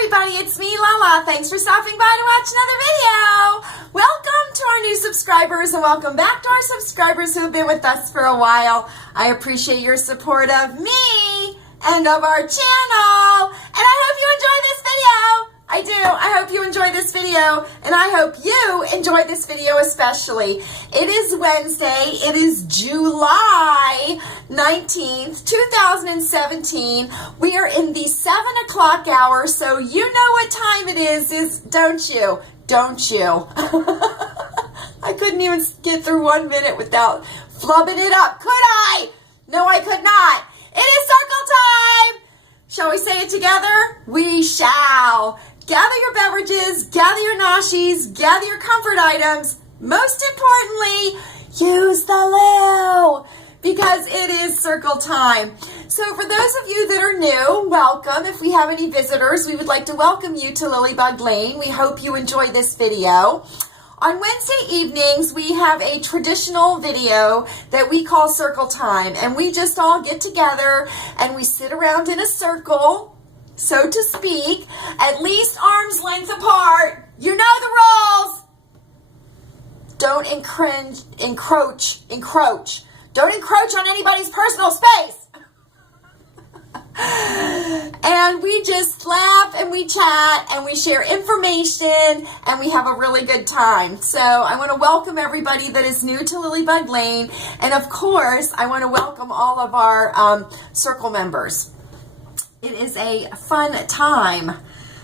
everybody, it's me, Lala. Thanks for stopping by to watch another video. Welcome to our new subscribers and welcome back to our subscribers who have been with us for a while. I appreciate your support of me and of our channel. And I hope you enjoy this video. I do. I hope you enjoy this video, and I hope you enjoy this video especially. It is Wednesday. It is July 19th, 2017. We are in the 7 o'clock hour, so you know what time it is, don't you? Don't you? I couldn't even get through 1 minute without flubbing it up, could I? No, I could not. It is circle time. Shall we say it together? We shall. Gather your beverages, gather your nashies, gather your comfort items. Most importantly, use the loo because it is circle time. So for those of you that are new, welcome. If we have any visitors, we would like to welcome you to Lilleybugglane. We hope you enjoy this video. On Wednesday evenings, we have a traditional video that we call Circle Time, and we just all get together and we sit around in a circle, so to speak, at least arm's length apart. You know the rules. Don't encroach. Don't encroach on anybody's personal space. And we just laugh and we chat and we share information and we have a really good time. So I want to welcome everybody that is new to Lilleybugglane, and of course I want to welcome all of our circle members. It is a fun time.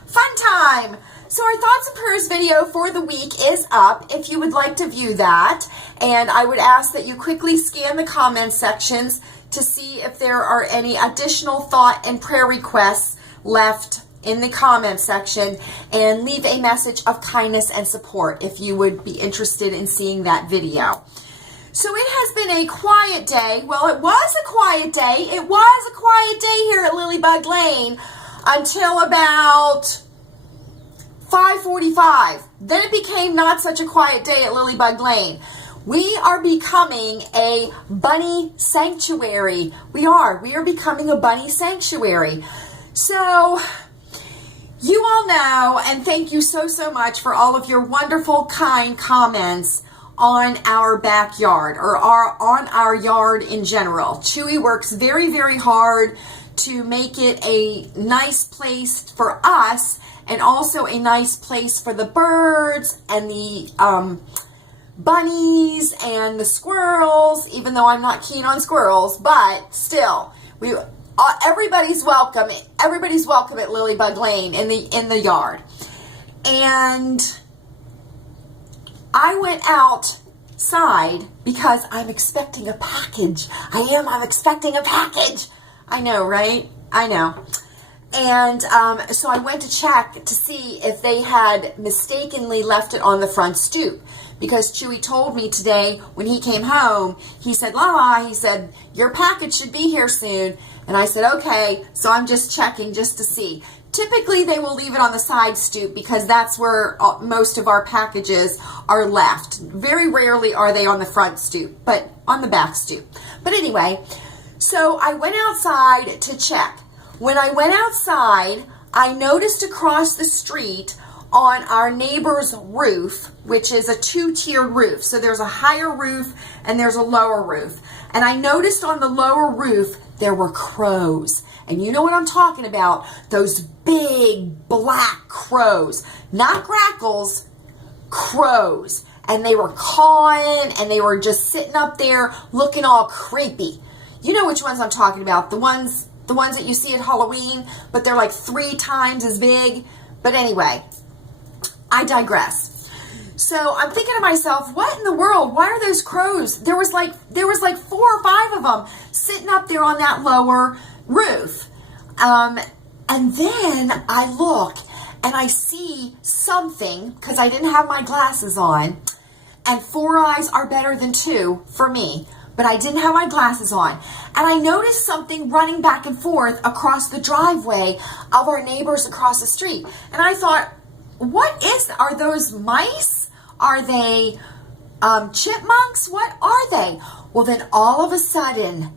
Fun time! So our Thoughts and Prayers video for the week is up if you would like to view that. And I would ask that you quickly scan the comment sections to see if there are any additional thought and prayer requests left in the comment section, and leave a message of kindness and support if you would be interested in seeing that video. So it has been a quiet day. Well, it was a quiet day. It was a quiet day here at Lilleybugglane until about 5:45. Then it became not such a quiet day at Lilleybugglane. We are becoming a bunny sanctuary. We are becoming a bunny sanctuary. So you all know, and thank you so much for all of your wonderful, kind comments on our backyard, or on our yard in general. Chewy works very hard to make it a nice place for us, and also a nice place for the birds and the bunnies and the squirrels, even though I'm not keen on squirrels, but still, everybody's welcome. Everybody's welcome at Lilleybugglane in the yard. And I went outside because I'm expecting a package. I'm expecting a package. I know, right? I know. And so I went to check to see if they had mistakenly left it on the front stoop, because Chewy told me today when he came home, he said, Lala, he said, your package should be here soon. And I said, okay. So I'm just checking just to see. Typically, they will leave it on the side stoop because that's where most of our packages are left. Very rarely are they on the front stoop, but on the back stoop. But anyway, so I went outside to check. When I went outside, I noticed across the street on our neighbor's roof, which is a two-tiered roof. So there's a higher roof and there's a lower roof. And I noticed on the lower roof, there were crows. And you know what I'm talking about, those big black crows. Not grackles, crows. And they were cawing and they were just sitting up there looking all creepy. You know which ones I'm talking about, the ones that you see at Halloween, but they're like 3 times as big. But anyway, I digress. So I'm thinking to myself, what in the world? Why are those crows? There was like 4 or 5 of them sitting up there on that lower roof. And then I look and I see something, because I didn't have my glasses on, and 4 eyes are better than 2 for me, but I didn't have my glasses on. And I noticed something running back and forth across the driveway of our neighbors across the street. And I thought, are those mice? Are they chipmunks? What are they? Well, then all of a sudden,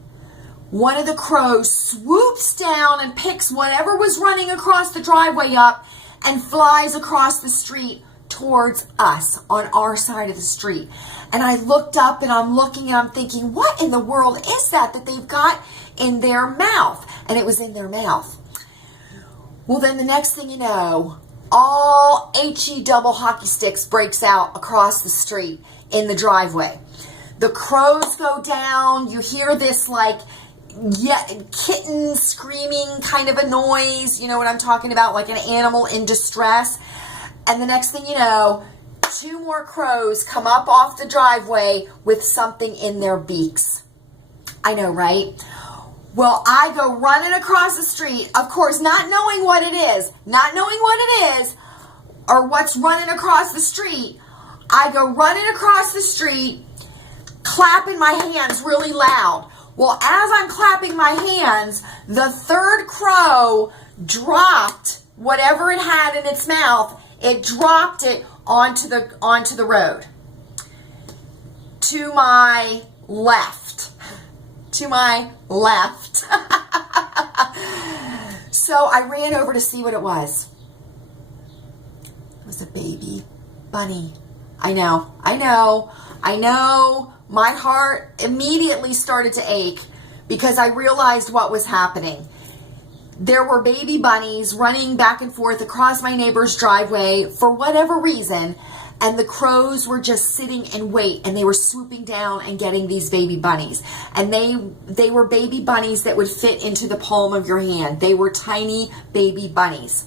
one of the crows swoops down and picks whatever was running across the driveway up and flies across the street towards us on our side of the street. And I looked up and I'm looking and I'm thinking, what in the world is that they've got in their mouth? And it was in their mouth. Well, then the next thing you know, all HE double hockey sticks breaks out across the street in the driveway. The crows go down. You hear this like kitten screaming kind of a noise. You know what I'm talking about? Like an animal in distress. And the next thing you know, 2 more crows come up off the driveway with something in their beaks. I know, right? Well, I go running across the street, of course, not knowing what it is, or what's running across the street. I go running across the street, clapping my hands really loud. Well, as I'm clapping my hands, the 3rd crow dropped whatever it had in its mouth. It dropped it onto the road. To my left. To my left. So I ran over to see what it was. It was a baby bunny. I know. My heart immediately started to ache because I realized what was happening. There were baby bunnies running back and forth across my neighbor's driveway for whatever reason, and the crows were just sitting in wait, and they were swooping down and getting these baby bunnies. And they were baby bunnies that would fit into the palm of your hand. They were tiny baby bunnies.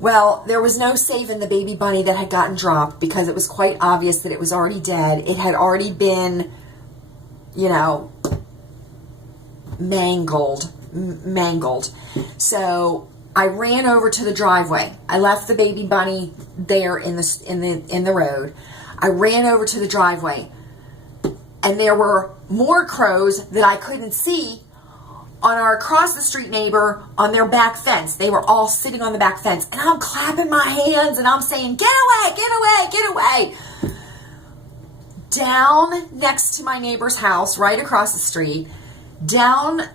Well, there was no saving the baby bunny that had gotten dropped because it was quite obvious that it was already dead. It had already been, mangled. So I ran over to the driveway. I left the baby bunny there in the road. I ran over to the driveway, and there were more crows that I couldn't see on our across the street neighbor on their back fence. They were all sitting on the back fence, and I'm clapping my hands and I'm saying, "Get away, get away, get away." Down next to my neighbor's house, right across the street, down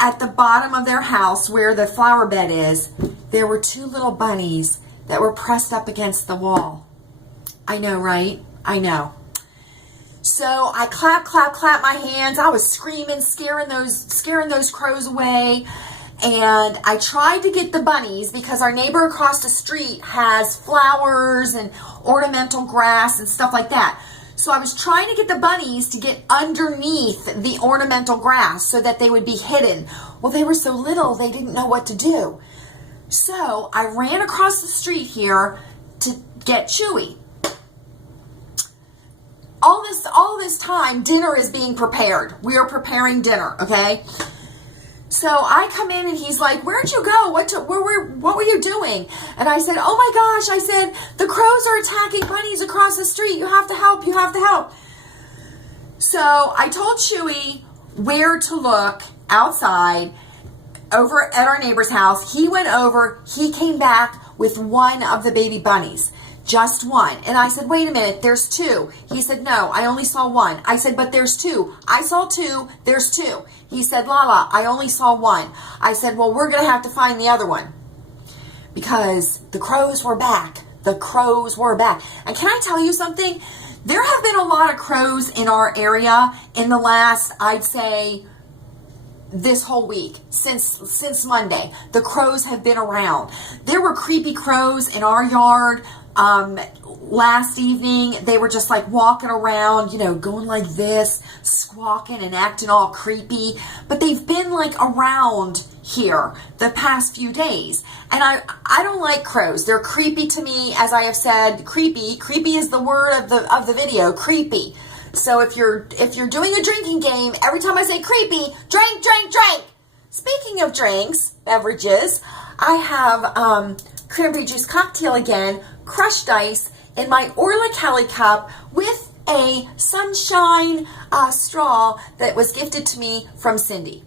at the bottom of their house where the flower bed is, there were 2 little bunnies that were pressed up against the wall. I know, right? I know. So I clap my hands. I was screaming, scaring those crows away. And I tried to get the bunnies because our neighbor across the street has flowers and ornamental grass and stuff like that. So I was trying to get the bunnies to get underneath the ornamental grass so that they would be hidden. Well, they were so little, they didn't know what to do. So I ran across the street here to get Chewy. All this time, dinner is being prepared. We are preparing dinner, okay? So I come in and he's like, "Where'd you go? What were you doing?" And I said, "Oh my gosh," I said, "the crows are attacking bunnies across the street. You have to help, you have to help." So I told Chewy where to look outside over at our neighbor's house. He went over, he came back with 1 of the baby bunnies. Just 1. And I said, "Wait a minute, there's 2. He said, "No, I only saw 1. I said, "But there's 2. I saw 2, there's 2. He said, "Lala, I only saw 1. I said, "Well, we're going to have to find the other one." Because the crows were back. The crows were back. And can I tell you something? There have been a lot of crows in our area in the last, I'd say, this whole week, since Monday. The crows have been around. There were creepy crows in our yard. Last evening, they were just like walking around, going like this, squawking and acting all creepy. But they've been like around here the past few days. And I don't like crows. They're creepy to me, as I have said. Creepy is the word of the video, creepy. So if you're doing a drinking game, every time I say creepy, drink, drink, drink. Speaking of drinks, beverages, I have cranberry juice cocktail again, crushed ice in my Orla Kelly cup with a sunshine straw that was gifted to me from Cindy.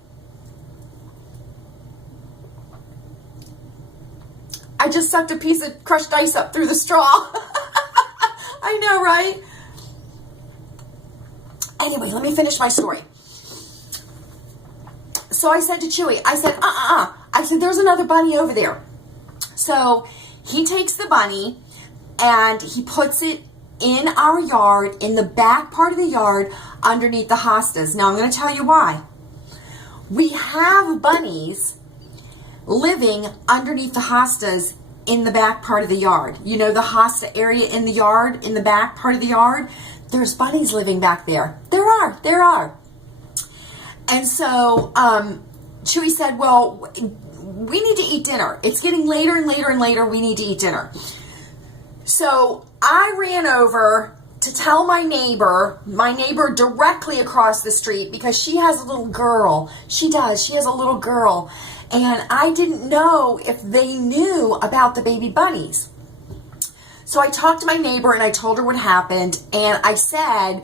I just sucked a piece of crushed ice up through the straw. I know, right? Anyway, let me finish my story. So I said to Chewy, I said, I said, there's another bunny over there. So he takes the bunny and he puts it in our yard, in the back part of the yard, underneath the hostas. Now, I'm going to tell you why. We have bunnies living underneath the hostas in the back part of the yard. You know, the hosta area in the yard, in the back part of the yard, there's bunnies living back there. There are. And so Chewy said, well, we need to eat dinner. It's getting later and later and later. We need to eat dinner. So I ran over to tell my neighbor directly across the street, because she has a little girl. She does. She has a little girl. And I didn't know if they knew about the baby bunnies. So I talked to my neighbor and I told her what happened. And I said,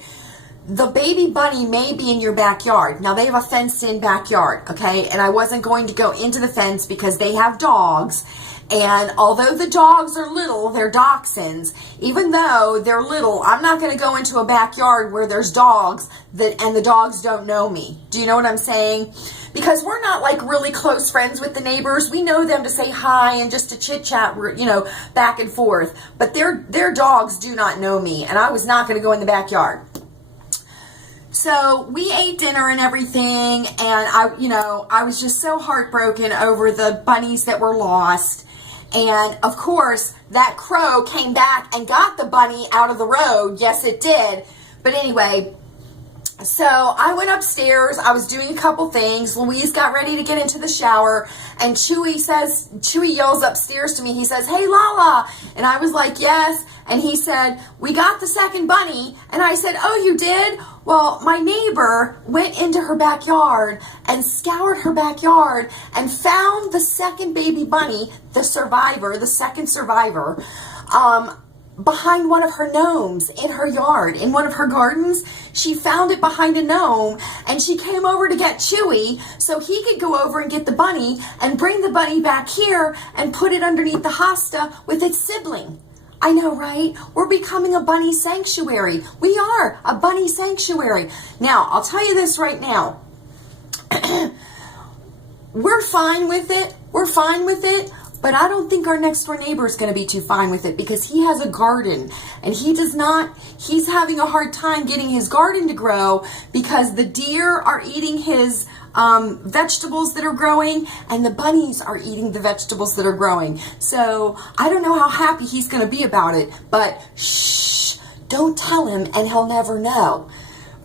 the baby bunny may be in your backyard. Now, they have a fenced-in backyard, okay? And I wasn't going to go into the fence because they have dogs. And although the dogs are little, they're dachshunds. Even though they're little, I'm not going to go into a backyard where there's dogs and the dogs don't know me. Do you know what I'm saying? Because we're not like really close friends with the neighbors. We know them to say hi and just to chit chat, you know, back and forth. But their dogs do not know me, and I was not going to go in the backyard. So we ate dinner and everything, and I was just so heartbroken over the bunnies that were lost. And of course, that crow came back and got the bunny out of the road. Yes, it did. But anyway, so I went upstairs. I was doing a couple things. Louise got ready to get into the shower, and Chewy yells upstairs to me. He says, "Hey, Lala." And I was like, "Yes." And he said, "We got the second bunny." And I said, "Oh, you did?" Well, my neighbor went into her backyard and scoured her backyard and found the second baby bunny, the second survivor, behind one of her gnomes in her yard, in one of her gardens. She found it behind a gnome, and she came over to get Chewy so he could go over and get the bunny and bring the bunny back here and put it underneath the hosta with its sibling. I know, right? We're becoming a bunny sanctuary. We are a bunny sanctuary. Now, I'll tell you this right now. We're fine with it. But I don't think our next door neighbor is going to be too fine with it, because he has a garden and he's having a hard time getting his garden to grow because the deer are eating his vegetables that are growing, and the bunnies are eating the vegetables that are growing. So I don't know how happy he's going to be about it, but shh, don't tell him and he'll never know.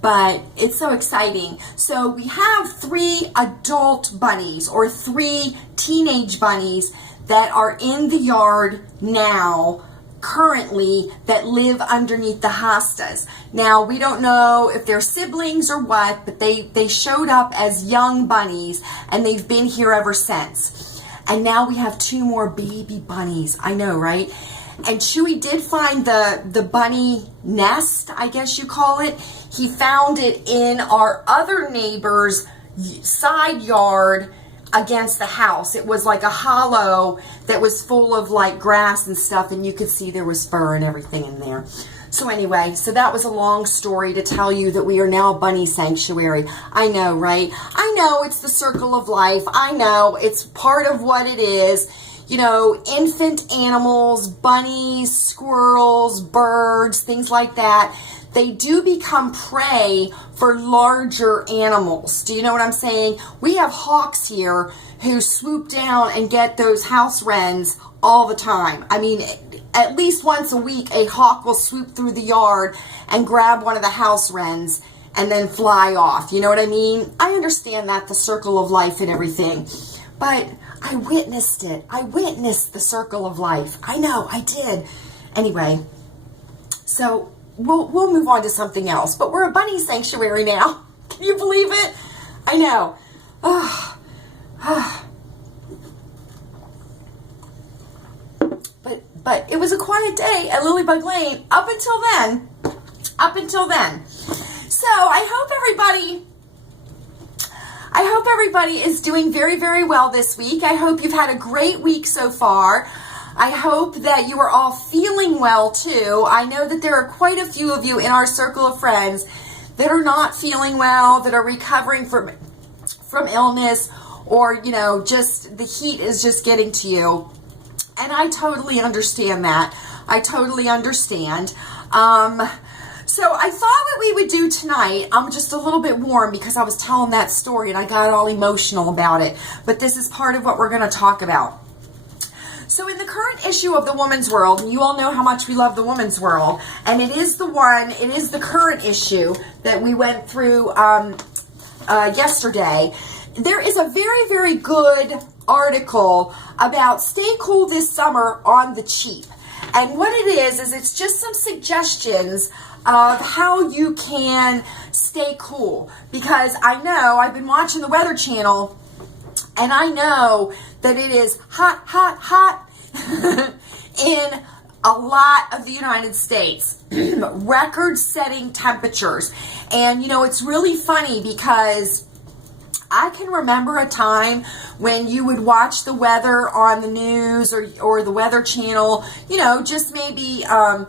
But it's so exciting. So we have 3 adult bunnies, or 3 teenage bunnies, that are in the yard now, currently, that live underneath the hostas. Now, we don't know if they're siblings or what, but they showed up as young bunnies, and they've been here ever since. And now we have 2 more baby bunnies. I know, right? And Chewy did find the bunny nest, I guess you call it. He found it in our other neighbor's side yard against the house. It was like a hollow that was full of like grass and stuff, and you could see there was fur and everything in there. So anyway, so that was a long story to tell you that we are now a bunny sanctuary. I know, right? I know it's the circle of life. I know it's part of what it is. You know, infant animals, bunnies, squirrels, birds, things like that, they do become prey for larger animals. Do you know what I'm saying? We have hawks here who swoop down and get those house wrens all the time. I mean, at least once a week, a hawk will swoop through the yard and grab one of the house wrens and then fly off. You know what I mean? I understand that, the circle of life and everything, but I witnessed it. I witnessed the circle of life. I know, I did. Anyway, so we'll move on to something else. But we're a bunny sanctuary now. Can you believe it? I know. But it was a quiet day at Lilleybugglane up until then. So I hope everybody is doing very, very well this week. I hope you've had a great week so far. I hope that you are all feeling well too. I know that there are quite a few of you in our circle of friends that are not feeling well, that are recovering from illness, or, you know, just the heat is just getting to you. And I totally understand that. I totally understand. So I thought what we would do tonight, I'm just a little bit warm because I was telling that story and I got all emotional about it. But this is part of what we're going to talk about. So in the current issue of the Woman's World, and you all know how much we love the Woman's World, and it is the current issue that we went through yesterday. There is a very, very good article about stay cool this summer on the cheap. And what it is it's just some suggestions of how you can stay cool. Because I know, I've been watching the Weather Channel, and I know that it is hot, hot, hot in a lot of the United States. Record-setting temperatures. And, you know, it's really funny because I can remember a time when you would watch the weather on the news or the Weather Channel, you know, just maybe, 5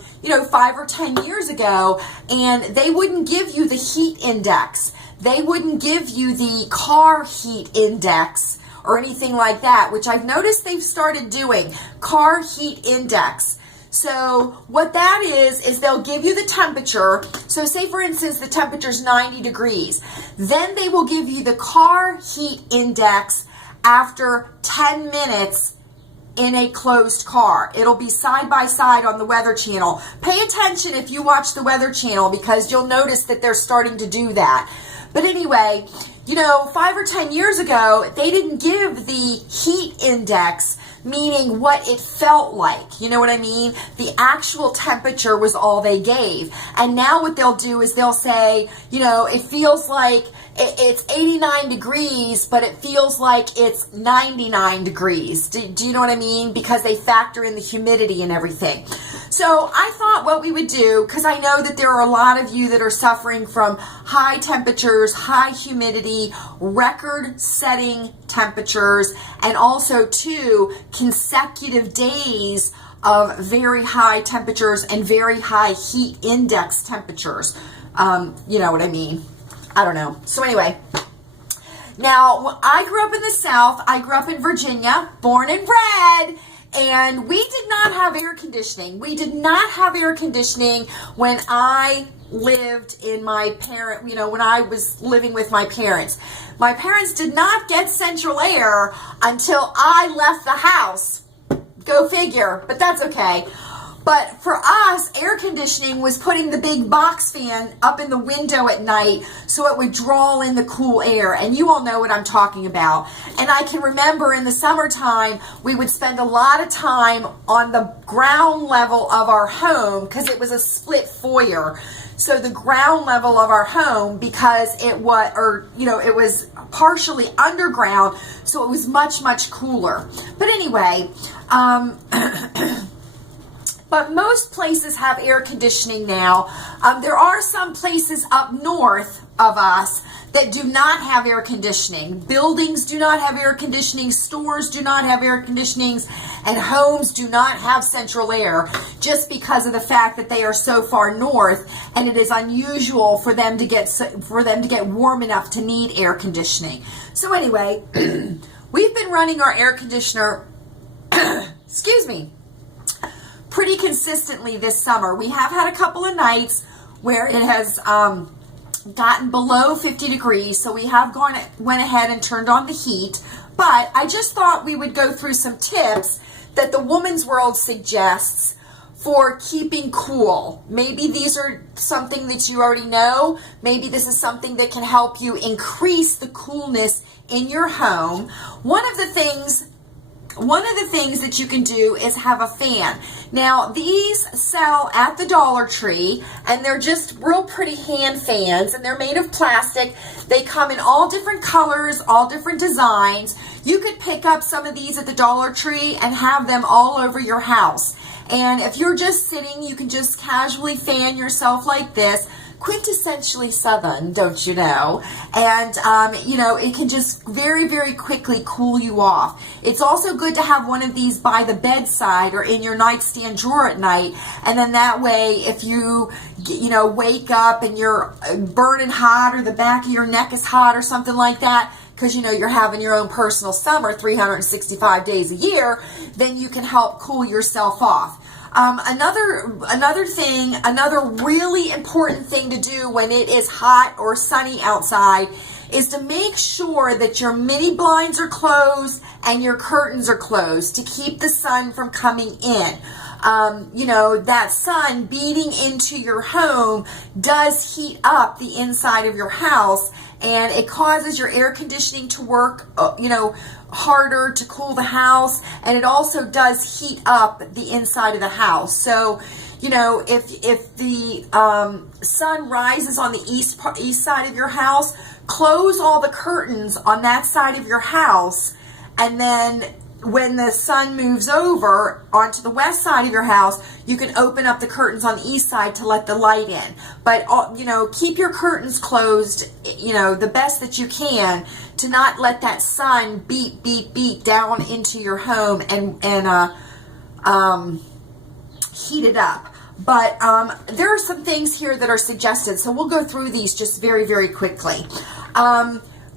or 10 years ago, and they wouldn't give you the heat index. They wouldn't give you the car heat index or anything like that, which I've noticed they've started doing, car heat index. So what that is they'll give you the temperature. So say, for instance, the temperature's 90 degrees. Then they will give you the car heat index after 10 minutes in a closed car. It'll be side by side on the Weather Channel. Pay attention if you watch the Weather Channel because you'll notice that they're starting to do that. But anyway, you know, 5 or 10 years ago, they didn't give the heat index, meaning what it felt like. You know what I mean? The actual temperature was all they gave. And now what they'll do is they'll say, you know, it feels like it's 89 degrees, but it feels like it's 99 degrees. Do you know what I mean? Because they factor in the humidity and everything. So I thought what we would do, because I know that there are a lot of you that are suffering from high temperatures, high humidity, record-setting temperatures, and also, too, consecutive days of very high temperatures and very high heat index temperatures. You know what I mean? I don't know. So anyway, now I grew up in the South. I grew up in Virginia, born and bred. And we did not have air conditioning. We did not have air conditioning when I lived in my when I was living with my parents. My parents did not get central air until I left the house. Go figure, but that's okay. But for us, air conditioning was putting the big box fan up in the window at night so it would draw in the cool air. And you all know what I'm talking about. And I can remember in the summertime, we would spend a lot of time on the ground level of our home because it was a split foyer. So the ground level of our home, because it was partially underground, so it was much, much cooler. But anyway, but most places have air conditioning now. There are some places up north of us that do not have air conditioning. Buildings do not have air conditioning. Stores do not have air conditionings. And homes do not have central air just because of the fact that they are so far north and it is unusual for them to get warm enough to need air conditioning. So anyway, we've been running our air conditioner, excuse me, pretty consistently this summer. We have had a couple of nights where it has gotten below 50 degrees, so we have went ahead and turned on the heat. But I just thought we would go through some tips that the Woman's World suggests for keeping cool. Maybe these are something that you already know. Maybe this is something that can help you increase the coolness in your home. One of the things that you can do is have a fan. Now, these sell at the Dollar Tree, and they're just real pretty hand fans, and they're made of plastic. They come in all different colors, all different designs. You could pick up some of these at the Dollar Tree and have them all over your house. And if you're just sitting, you can just casually fan yourself like this. Quintessentially Southern, don't you know? And, it can just very, very quickly cool you off. It's also good to have one of these by the bedside or in your nightstand drawer at night. And then that way, if you, wake up and you're burning hot or the back of your neck is hot or something like that, because you know you're having your own personal summer 365 days a year, then you can help cool yourself off. Another thing, another really important thing to do when it is hot or sunny outside is to make sure that your mini blinds are closed and your curtains are closed to keep the sun from coming in. You know, that sun beating into your home does heat up the inside of your house, and it causes your air conditioning to work, you know, harder to cool the house, and it also does heat up the inside of the house. So, you know, if the sun rises on the east side of your house, close all the curtains on that side of your house, and then when the sun moves over onto the west side of your house, you can open up the curtains on the east side to let the light in. But, you know, keep your curtains closed, you know, the best that you can, to not let that sun beat down into your home and heat it up. But there are some things here that are suggested, so we'll go through these just very, very quickly.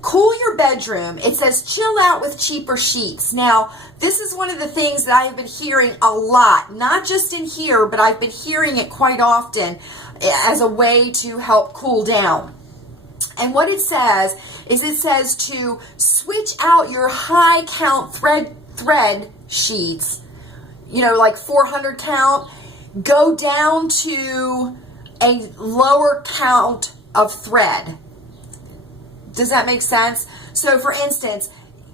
Cool your bedroom. It says chill out with cheaper sheets. Now, this is one of the things that I have been hearing a lot, not just in here, but I've been hearing it quite often as a way to help cool down. And what it says is it says to switch out your high count thread sheets, you know, like 400 count, go down to a lower count of thread. Does that make sense? So for instance,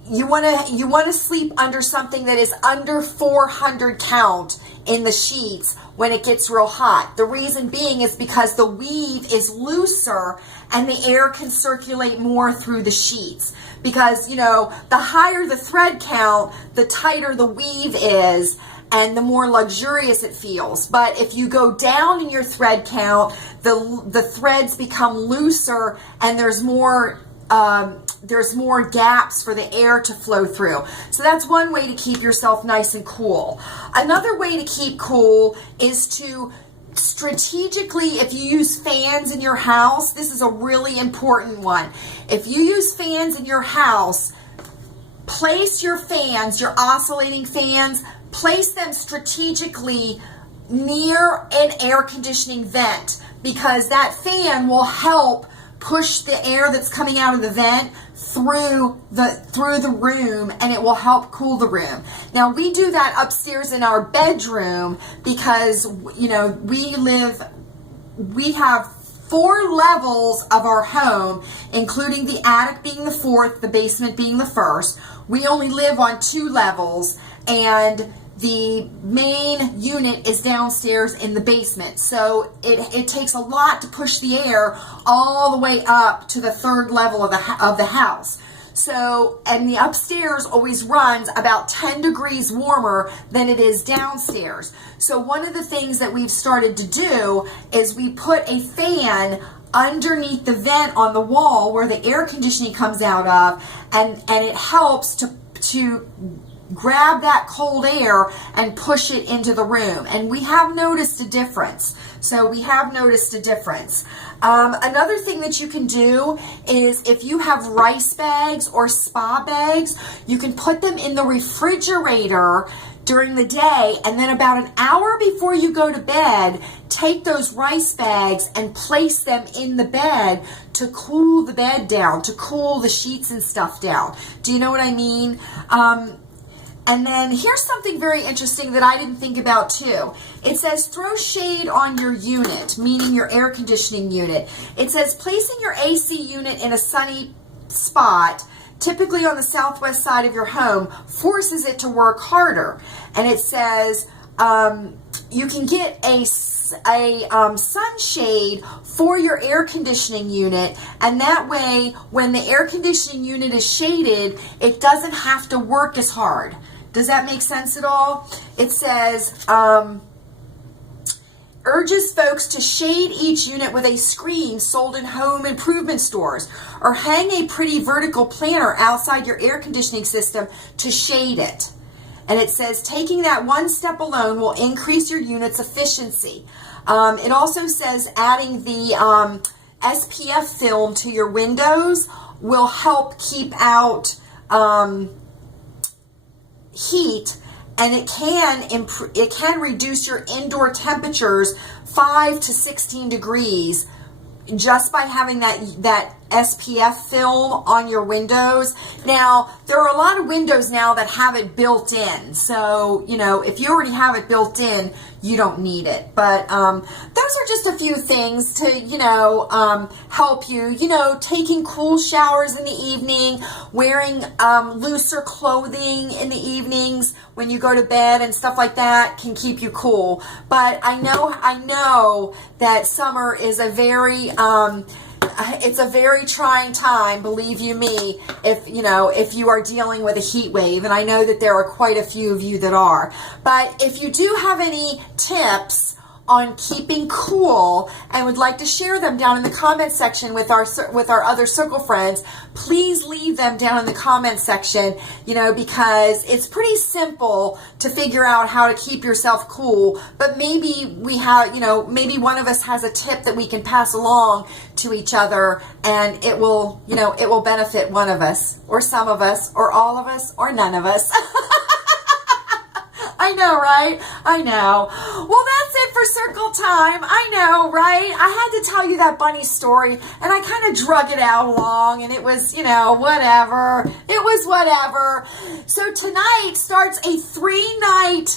you want to sleep under something that is under 400 count in the sheets when it gets real hot. The reason being is because the weave is looser and the air can circulate more through the sheets. Because, you know, the higher the thread count, the tighter the weave is, and the more luxurious it feels. But if you go down in your thread count, the threads become looser, and there's more gaps for the air to flow through. So that's one way to keep yourself nice and cool. Another way to keep cool is to strategically, if you use fans in your house, this is a really important one. If you use fans in your house, place your fans, your oscillating fans, place them strategically near an air conditioning vent, because that fan will help push the air that's coming out of the vent through the room, and it will help cool the room. Now, we do that upstairs in our bedroom because, you know, we have 4 levels of our home, including the attic being the 4th, the basement being the 1st. We only live on 2 levels, and the main unit is downstairs in the basement. So it takes a lot to push the air all the way up to the 3rd level of the house. So, and the upstairs always runs about 10 degrees warmer than it is downstairs. So one of the things that we've started to do is we put a fan underneath the vent on the wall where the air conditioning comes out of, and it helps to grab that cold air and push it into the room. And we have noticed a difference. Another thing that you can do is, if you have rice bags or spa bags, you can put them in the refrigerator during the day, and then about an hour before you go to bed, take those rice bags and place them in the bed to cool the bed down, to cool the sheets and stuff down. Do you know what I mean? And then here's something very interesting that I didn't think about too. It says throw shade on your unit, meaning your air conditioning unit. It says placing your AC unit in a sunny spot, typically on the southwest side of your home, forces it to work harder. And it says you can get a sunshade for your air conditioning unit, and that way when the air conditioning unit is shaded, it doesn't have to work as hard. Does that make sense at all? It says urges folks to shade each unit with a screen sold in home improvement stores, or hang a pretty vertical planter outside your air conditioning system to shade it. And it says taking that one step alone will increase your unit's efficiency. It also says adding the SPF film to your windows will help keep out heat, and it can reduce your indoor temperatures 5 to 16 degrees just by having that SPF film on your windows. Now, there are a lot of windows now that have it built in. So, you know, if you already have it built in, you don't need it. But those are just a few things to, you know, help you. You know, taking cool showers in the evening, wearing looser clothing in the evenings when you go to bed and stuff like that can keep you cool. But I know that summer is a very it's a very trying time, believe you me, if you are dealing with a heat wave, and I know that there are quite a few of you that are. But if you do have any tips on keeping cool and would like to share them down in the comment section with our other circle friends, please leave them down in the comment section, you know, because it's pretty simple to figure out how to keep yourself cool. But maybe we have, you know, maybe one of us has a tip that we can pass along to each other, and it will, you know, it will benefit one of us or some of us or all of us or none of us. I know, right? I know. Well, that's it for circle time. I know, right? I had to tell you that bunny story, and I kind of drug it out along, and it was, you know, whatever. It was whatever. So tonight starts a 3-night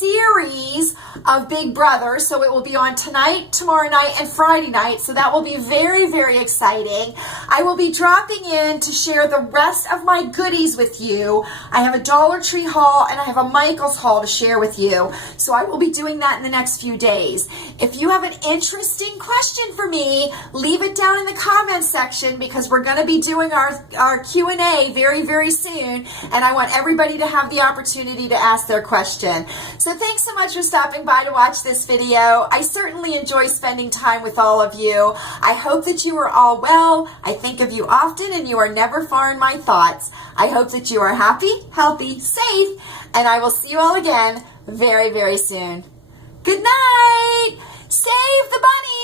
series of Big Brother. So it will be on tonight, tomorrow night, and Friday night. So that will be very, very exciting. I will be dropping in to share the rest of my goodies with you. I have a Dollar Tree haul and I have a Michael's haul to share with you. So I will be doing that in the next few days. If you have an interesting question for me, leave it down in the comments section, because we're going to be doing our Q&A very, very soon. And I want everybody to have the opportunity to ask their question. So thanks so much for stopping by to watch this video. I certainly enjoy spending time with all of you. I hope that you are all well. I think of you often, and you are never far in my thoughts. I hope that you are happy, healthy, safe, and I will see you all again very, very soon. Good night. Save the bunny.